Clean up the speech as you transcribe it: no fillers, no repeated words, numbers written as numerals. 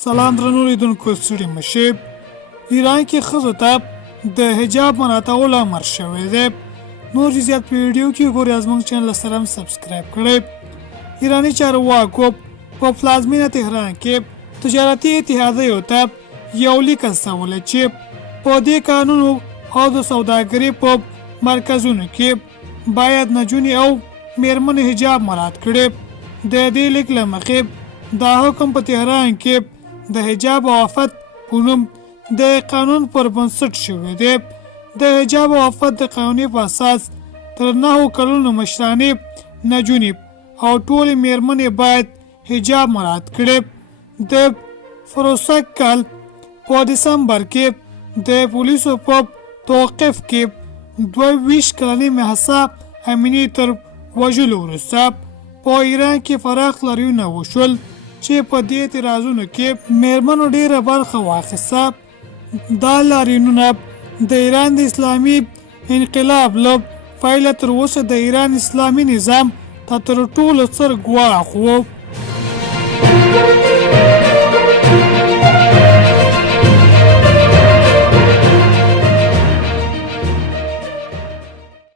سلام درنو لیدونکو ستړي مشئ. ایران کې ښځو ته د حجاب مراعاتولو امر شوی دی. نور جزئیات په ویډیو کې ګورئ. زموږ چینل سره هم سبسکرایب کړئ. ایراني چارواکو په پلازمینه تهران کې تجارتي اتحادیو ته یو لیک استولی چې په دې قانونو او د سوداګرۍ په مرکزونو کې باید نجونې او میرمنې حجاب مراعات کړي. د دې لیک له مخې دا حکم په تهران کې د حجاب او عفت په نوم د قانون پر بنسټ شوی دی. د حجاب او عفت د قانوني په اساس تر 9 کلونو مشرانې نجونې او ټولې میرمنې باید حجاب مراعات کړي. د فروسک کال په دسمبر کې د پولیسو په توقف کې 22 کلنې مهسا امینی تر وژلو وروسته په ایران کې پراخ لاریونونه وشول چې په دې اعتراضونو کې میرمنو ډیره برخه واخیسته. دا لاریونونه د ایران د اسلامي انقلاب له پیله تر اوسه د ایران اسلامي نظام ته تر ټولو ستر ګواښ و.